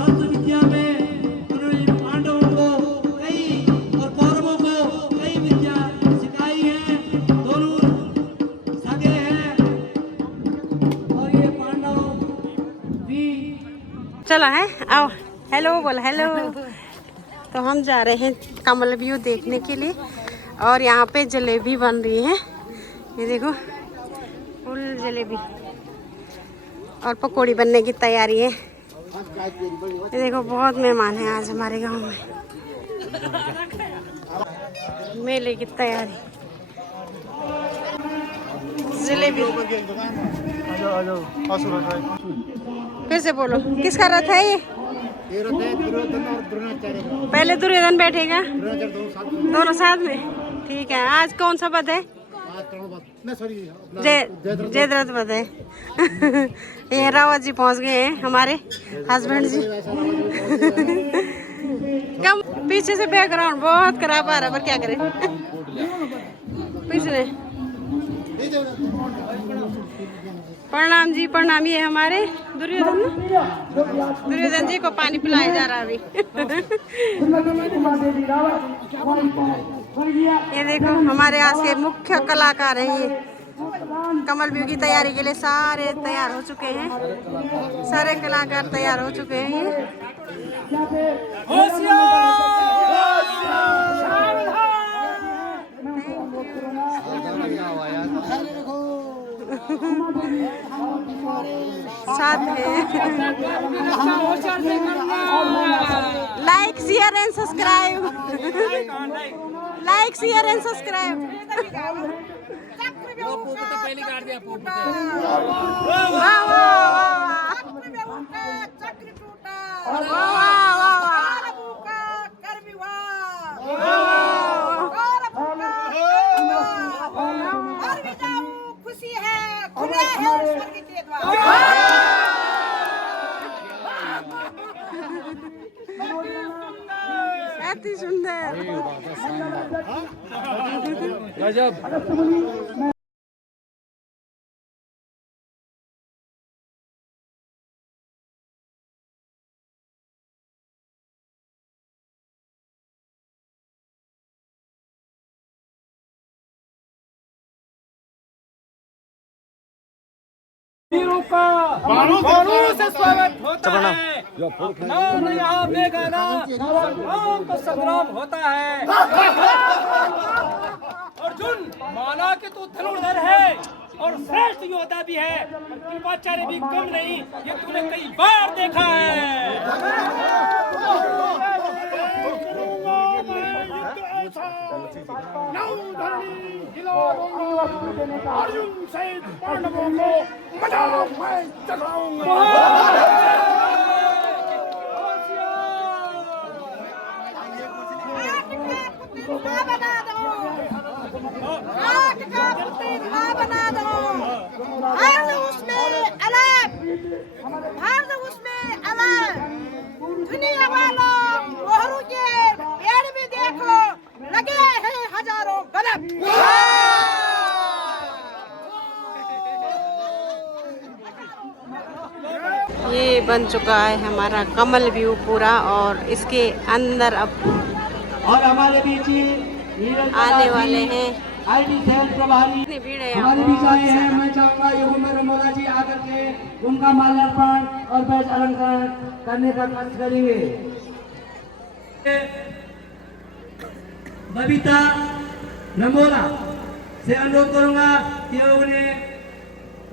शास्त्र विद्या में उन्होंने पांडवों को कई और कौरवों को कई विद्या सिखाई है। दोनों सगे हैं और ये पांडव भी। पहली काट दिया। वाह वाह खुशी है, खुले है स्वर्ग के द्वार। अति सुंदर, गजब। वीरों का बाणों से स्वागत होता है। यहाँ बेगाना संग्राम तो संग्राम होता है। अर्जुन माना कि तू धनुर्धर है और श्रेष्ठ योद्धा भी है, पर कृपाचार्य भी कम नहीं, ये तूने कई बार देखा है। अर्जुन सहित पांडवों को मजा मैं चखाऊंगा। बना दो हर उसमें अलग, हर उसमें अलग। दुनिया वालों मोहरू के पेड़ में देखो लगे हैं हजारों बल्ब। ये बन चुका है हमारा कमल व्यू पूरा और इसके अंदर अब और हमारे बीच आने वाले हैं आईटी सेल प्रभारी भीड़ है हमारे बीच आए हैं। मैं चाहूंगा युगंधर रमोला जी आकर के उनका माल्यार्पण और बैच अलंकरण करने का कार्य करेंगे। बबीता रमोला से अनुरोध करूंगा कि उन्हें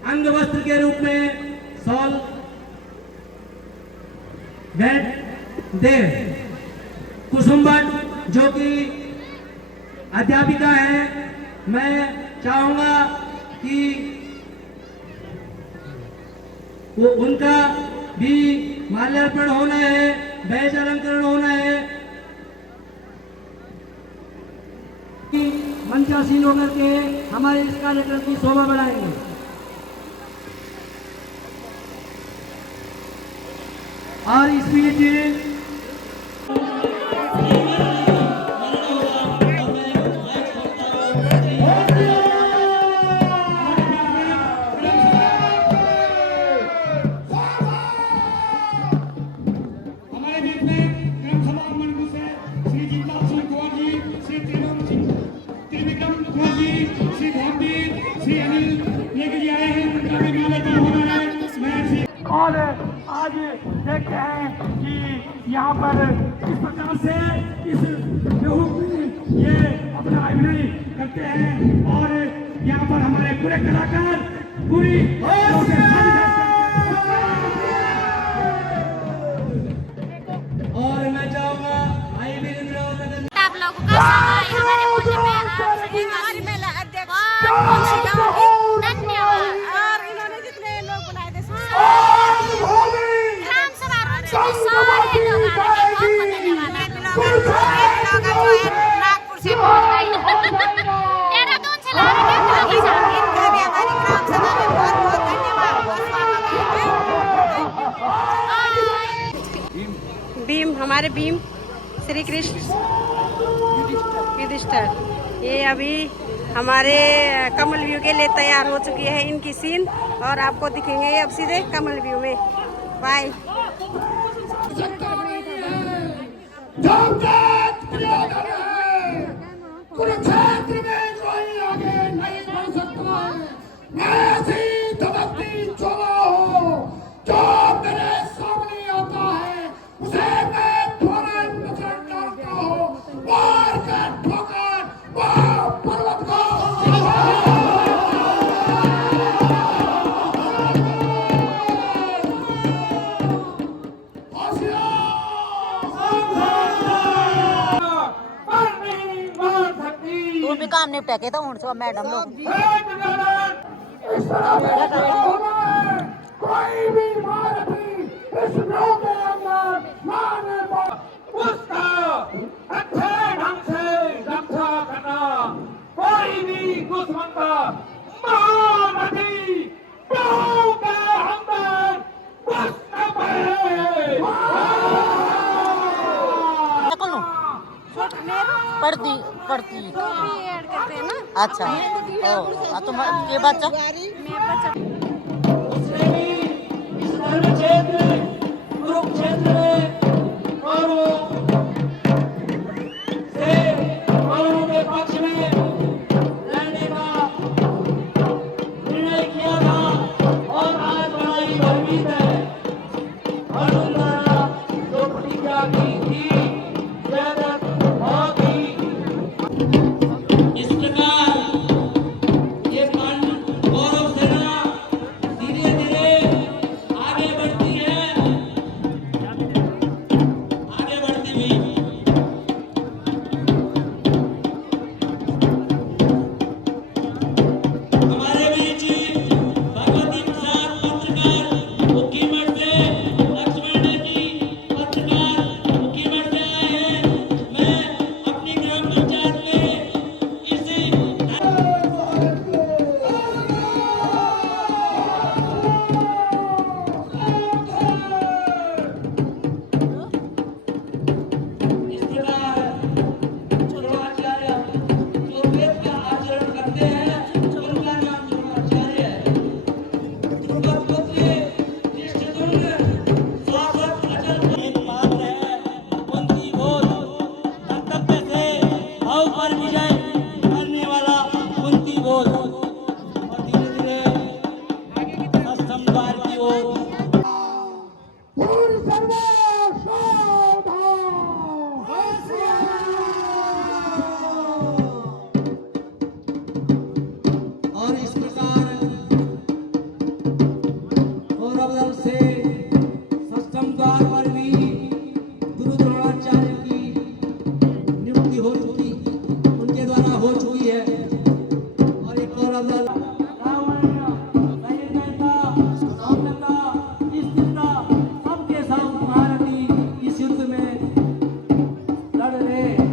अंग वस्त्र के रूप में शॉल भेंट दे। कुसुम भट्ट जो कि अध्यापिका है, मैं चाहूंगा कि वो उनका भी माल्यार्पण होना है, बैच अलंकरण होना है। मंचासीन होकर के हमारे इस कार्यक्रम की शोभा बढ़ाएंगे। और इस बीच आज देखते हैं कि यहाँ पर किस प्रकार से इस लहू में ये अपना अभिनय करते हैं और यहाँ पर हमारे पूरे कलाकार पूरी और मैं चाहूंगा भाई वीरेंद्र आप लोगों का समय हमारे पूजा में आप सभी हमारी महिला अध्यक्ष धन्यवाद। और इन्होंने जितने लोग बुलाए थे ग्राम सभा से सारे लोग आ रहे हैं, बहुत धन्यवाद। जो है नागपुर से पहुंच गई देहरादून से ला रहे हैं लोग साथ। इनका भी हमारी ग्राम सभा में बहुत बहुत धन्यवाद। भीम हमारे भीम श्री कृष्ण युधिष्ठिर ये अभी हमारे कमल व्यू के लिए तैयार हो चुकी है इनकी सीन और आपको दिखेंगे ये अब सीधे कमल व्यू में। बाय। कुरुक्षेत्र में कोई आगे नहीं बढ़ सकता है। ऐसी धमकती चोला हो जो मेरे सामने आता है उसे मैं फौरन पकड़ डालता हूँ। मार कर ठोकर वो पर्वत को तू भी काम निपटा के तो हूं सो मैडम लोग कोई भी भारतीय इस नौ के अंदर मारने पर उसका अच्छे ढंग से रक्षा करना। कोई भी दुश्मन का महारथी गाँव के अंदर घुस न पाए। कौन पढ़ती पढ़ती ऐड करते हैं ना। अच्छा ओ तुम ये बच्चा उसने भी इस धर्म क्षेत्र कुरुक्षेत्र में कौरवों के पक्ष में लड़ने का निर्णय किया था और आज बड़ी भयभीत है। अर्जुन द्वारा जो प्रतिज्ञा की थी जयद्रथ बहुत ही इस प्रकार ये कौरव सेना धीरे धीरे आगे बढ़ती है, आगे बढ़ती हुई हमारे बीच भगवती प्रसाद पत्रकार मुख्यमंत्री से लक्ष्मण जी पत्रकार मुख्यमंत्री से आए हैं। मैं अपनी ग्राम पंचायत में इसी इस प्रकार द्रोणाचार्य जो वेद का आचरण करते हैं उनका नाम द्रोणाचार्य है। ध्रुव पुत्र धृष्टद्युम्न शासक अचल एक पात्र है कुंती बोध कर्तव्य से भाव पर विजय करने वाला कुंती बोध और धीरे धीरे सस्तम द्वार की ओर और इस प्रकार कौरव दल से सस्तम द्वार पर भी गुरु द्रोणाचार्य की नियुक्ति हो चुकी उनके द्वारा हो चुकी है। और एक कौरव दल रावण दैत्यता सौम्यता स्थिरता सबके सब महारथी इस युद्ध में लड़ रहे हैं।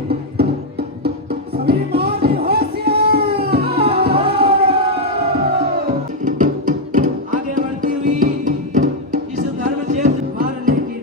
आगे बढ़ती हुई इस धर्म क्षेत्र मारने की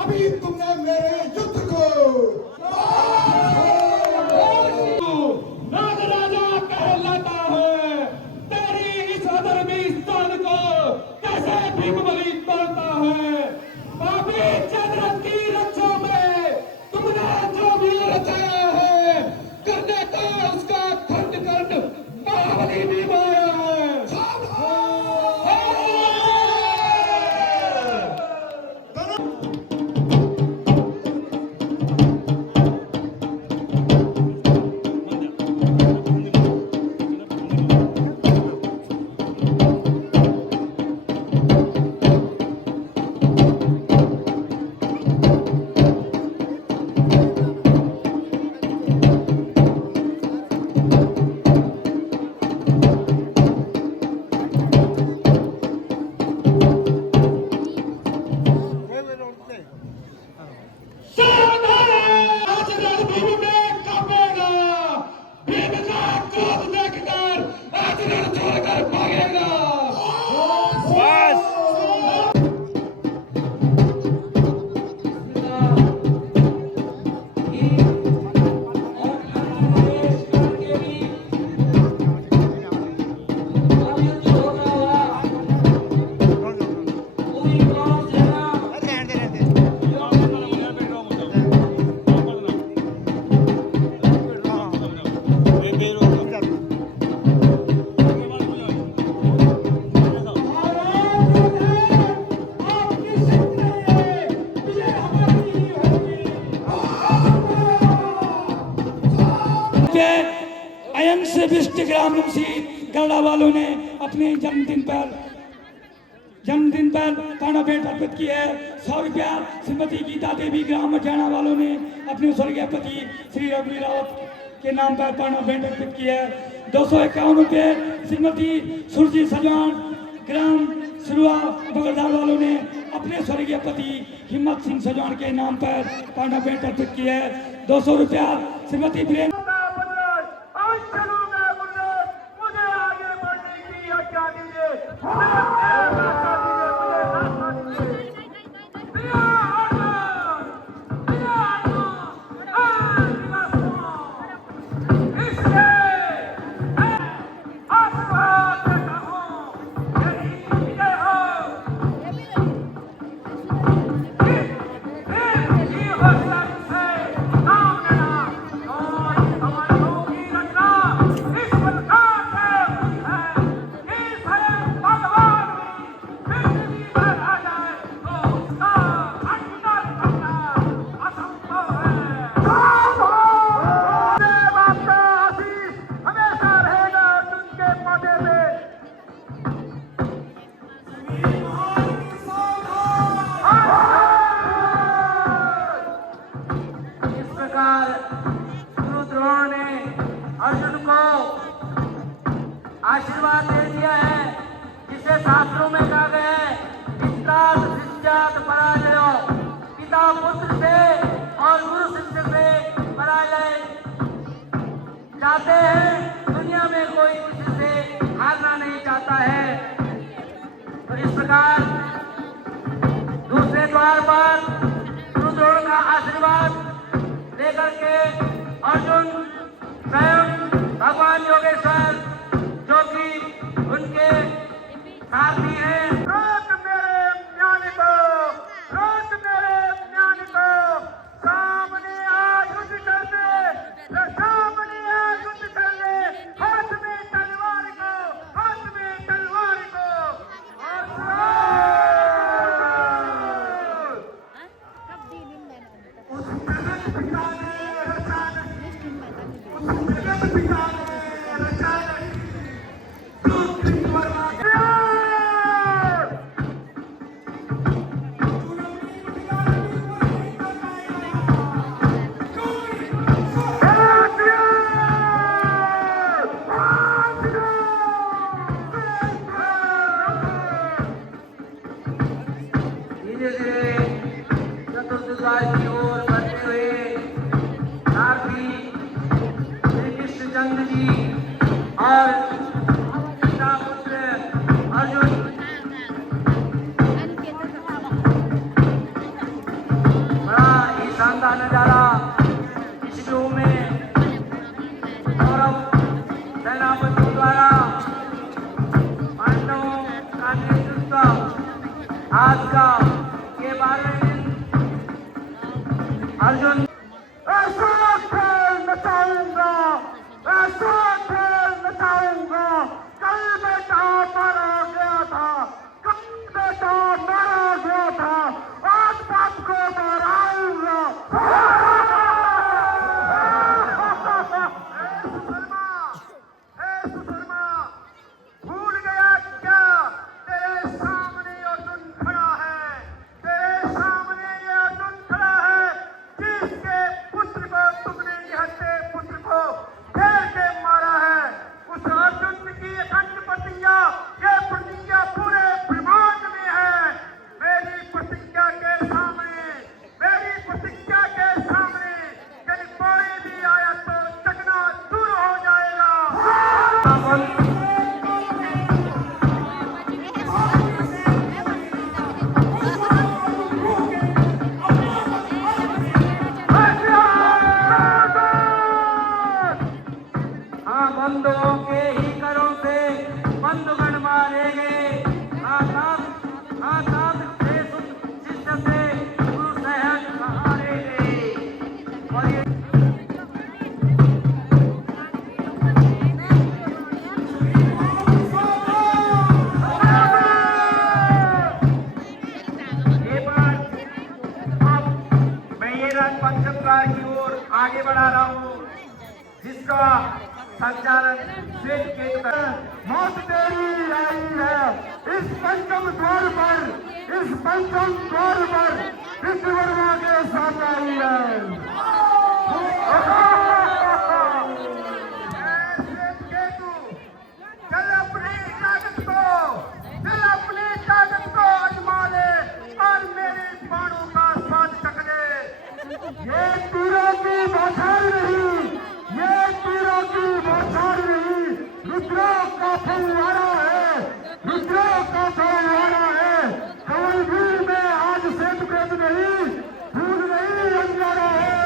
अभी तुमने मेरे युद्ध को नाग राजा कहलाता है, तेरी इस अधर्मी स्थान को कैसे भीमबली तोड़ता है। पापी चंद्रन की रक्षों में तुमने जो भी रचाया है, करने का उसका खंड खंड महाबली भी माया है। आज रणभूमि में कांपेगा, भीम का क्रोध देखकर आज रण छोड़कर भागेगा। अयन से विष्टग्राम गढ़ा वालों ने अपने जन्मदिन पर पाना भेंट अर्पित की है। 100 रुपया श्रीमती गीता देवी ग्राम मचाना वालों ने अपने स्वर्गीय पति श्री रघुवीर रावत के नाम पर पाना भेंट अर्पित की है। 251 रुपये श्रीमती सुरजी सजवान ग्राम सिरुआ बगरदार वालों ने अपने स्वर्गीय पति हिम्मत सिंह सजवान के नाम पर पाना भेंट अर्पित की है। 200 रुपया श्रीमती बीरेन आशीर्वाद दे दिया है, जिसे शास्त्रों में कहा गया है, पराजयो, पिता पुत्र से और गुरु शिष्य से पराजय चाहते हैं। दुनिया में कोई किसी से हारना नहीं चाहता है। तो इस प्रकार दूसरे द्वार पर गुरुद्रोण का आशीर्वाद लेकर के अर्जुन स्वयं भगवान योगेश्वर जो कि उनके साथी हैं। रोक मेरे ज्ञान को सामने आ युद्ध कर दे, सामने आ युद्ध कर दे, हाथ में तलवार को चतुर्दिशाएं की ओर बढ़ते हुए सारथी श्री कृष्णचंद्र जी और पिता पुत्र अर्जुन बड़ा नजारा इस व्यू में गौरव सेनापतियों द्वारा पांडवों का नेतृत्व आज का ये 12वें दिन अर्जुन ऐसा खेल नचाऊंगा, ऐसा खेल नचाऊंगा। कल बेटा मारा गया था, कल बेटा मारा गया था, आज बाप को माराऊंगा। सुशर्मा, भूल गया क्या तेरे सामने अर्जुन खड़ा है, तेरे सामने ये अर्जुन खड़ा है जिसके पुत्र को तुमने निहत्थे पुत्र को घेर के मारा है। उस अर्जुन की अखंड प्रतिज्ञा, ये प्रतिज्ञा पूरे ब्रह्मांड में है। मेरी प्रतिज्ञा के सामने, मेरी प्रतिज्ञा के सामने यदि कोई भी आया तो चकना दूर हो जाएगा। बंदों के ही करों से बंधुगण मारे गए। आजाद से शिष्य से गुरु सहज सहारे गए। और ये बात अब मैं ये रणपंच सरकार की ओर आगे बढ़ा रहा हूँ जिसका संचालन श्वेत केतु मौत तेरी आई है इस पंचम द्वार पर, इस पंचम द्वार पर विश्वकर्मा के साथ आई है। श्वेत केतु चल अपनी ताकत को, चल अपनी ताकत को आजमा ले और मेरे बाणों का स्वाद चख ले। ये तीरों की बौछार नहीं, ये तीरों की बौछार नहीं, रुद्रों का फव्वारा है, रुद्रों का फव्वारा है। कमलवीर में आज श्वेत केतु नहीं, फूल नहीं अंगारा है।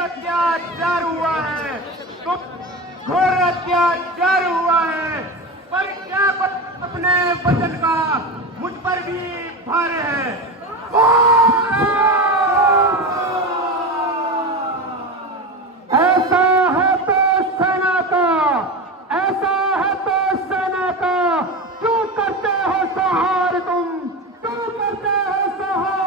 अत्याचार हुआ है, तो घोर अत्याचार हुआ है, पर क्या अपने वचन का मुझ पर भी भार है। ऐसा है तो सेना का, ऐसा है तो सेना का, क्यों करते हो सहार तुम, क्यों करते हो सहार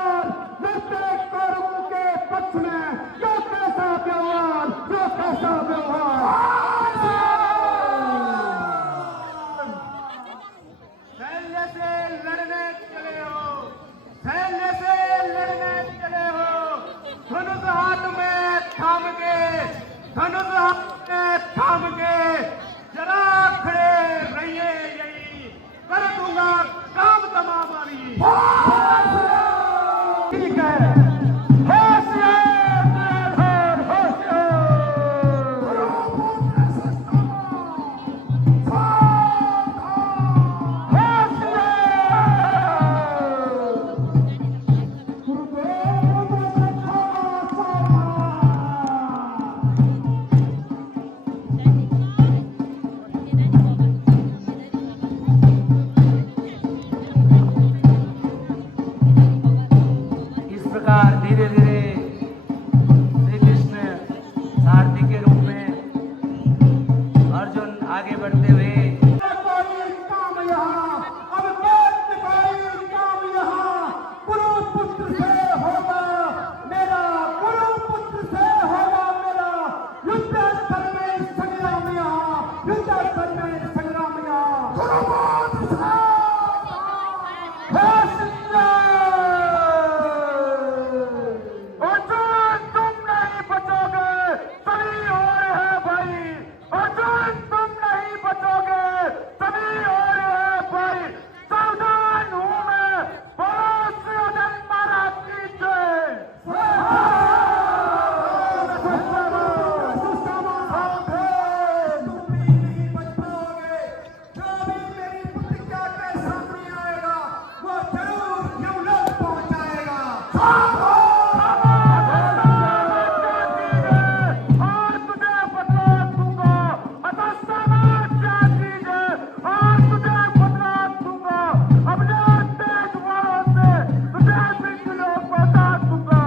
धनुष हाथ में थाम के जरा खड़े रहिए, यही कर दूंगा काम तमामारी। ठीक है, होशियार होशियार। इस प्रकार धीरे धीरे श्री कृष्ण सारथी के रूप में अर्जुन आगे बढ़ते हुए कोई काम यहाँ, अब कोई काम यहाँ कुरुपुत्र से होगा मेरा, कुरुपुत्र से होगा मेरा। युद्ध स्थल में संग्राम यहाँ, युद्ध स्थल में संग्राम यहाँ। कुरुपुत्र से अर्जुन तुम नहीं बचोगे, सभी और है भाई। अर्जुन तुम नहीं बचोगे, सभी और है भाई। सावधान हूँ मैं, बोलो सुयोधन महाराज की जय। तुम भी नहीं बच पाओगे, जो भी मेरी प्रतिज्ञा के सामने आएगा वो जरूर यमलोक पहुंचाएगा। और तुझे बदला दूंगा, अधस्ताना क्या चीज़ है, और तुझे बदला दूंगा। अपने तेज वालों से तुझे बिल्कुल बता दूंगा।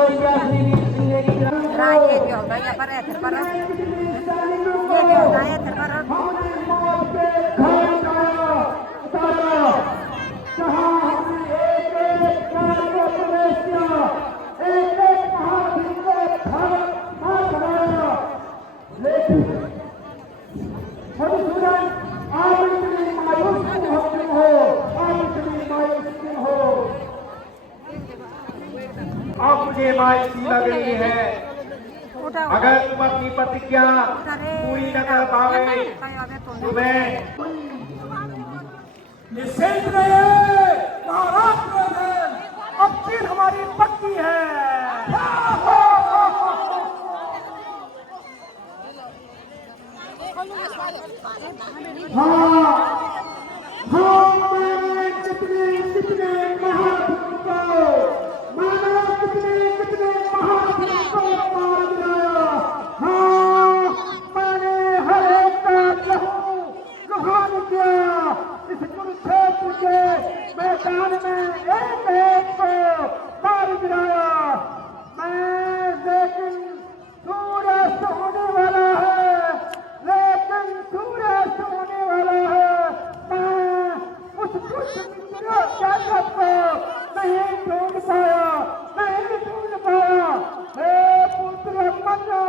गोरिया श्री वीर सिंह की ना ये क्या होता है यहाँ पर ऐसे पर ये क्या होता है ऐसे पर अब मुझे मायूसी लग रही है। उठा अगर तुम अपनी प्रतिज्ञा पूरी न कर पाओगे तो मैं निश्चित रहे, महाराष्ट्र में अब चीन हमारी पक्की है। मैदान में एक एक को मार गिराया मैं, लेकिन सूरज होने वाला है, लेकिन सूरज होने वाला है। मैं उस ताकत को नहीं ढूंढ पाया, नहीं ढूंढ पाया। हे पुत्र मनो,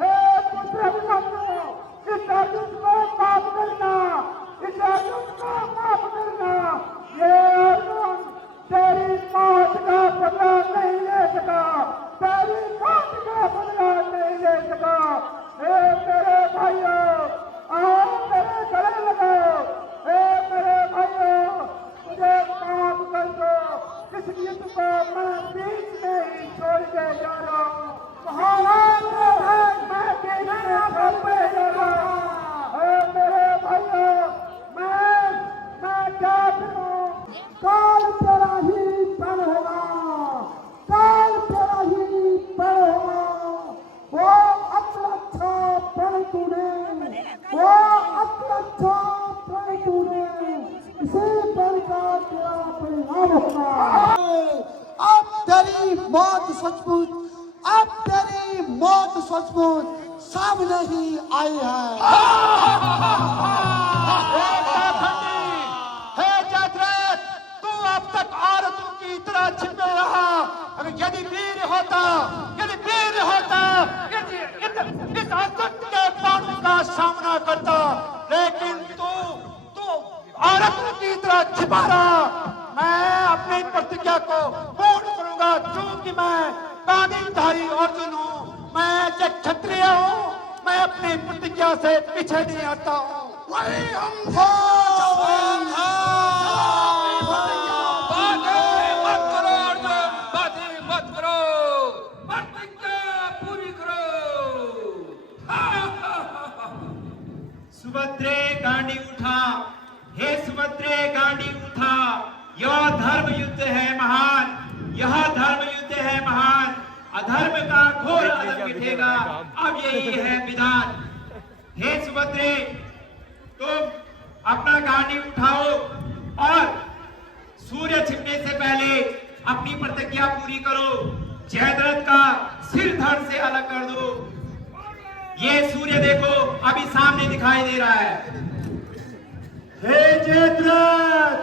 हे पुत्र मनो, इस अर्जुन को माफ करना, इस अर्जुन को माफ करना। ये अर्जुन तेरी मौत का बदला नहीं ले सका, तेरी मौत का बदला नहीं ले सका। हे मेरे भाइयों, आओ मेरे गले लगाओ। हे मेरे भाइयों, मुझे माफ कर दो, इस युद्ध को मैं बीच में ही छोड़ के जा रहा हूँ। महाराष्ट्र है, मैं बीच में छोड़ के जा रहा हूँ। हे मेरे भाइयों, मैं क्या करूँ? काल तेरा ही पर होगा, काल तेरा ही पर होगा। वो अच्छा पर तूने, वो अच्छा पर तूने, इसी पर का तेरा परिणाम होगा। अब तेरी मौत सचमुच, अब तेरी मौत सचमुच सामने ही आई है। छिपे रहा, अगर यदि वीर होता, यदि वीर होता, इस आतंक के बाणों का सामना करता, लेकिन तू औरत की तरह छिपा रहा। मैं अपनी प्रतिज्ञा को पूर्ण करूंगा, क्योंकि मैं कानूनधारी अर्जुन हूँ, मैं एक क्षत्रिय हूँ, मैं अपनी प्रतिज्ञा से पीछे नहीं हटता हूँ। वही हम सुभद्रे गांडी उठा, हे सुभद्रे गांडी उठा। यह धर्म युद्ध है महान, यह धर्म युद्ध है महान। अधर्म का घोर अधर्म मिटेगा, अब यही है विधान। हे सुभद्रे, तुम अपना गांडी उठाओ और सूर्य छिपने से पहले अपनी प्रतिज्ञा पूरी करो। जयद्रथ का सिर धड़ से अलग कर दो। ये सूर्य देखो अभी सामने दिखाई दे रहा है। हे जयद्रथ,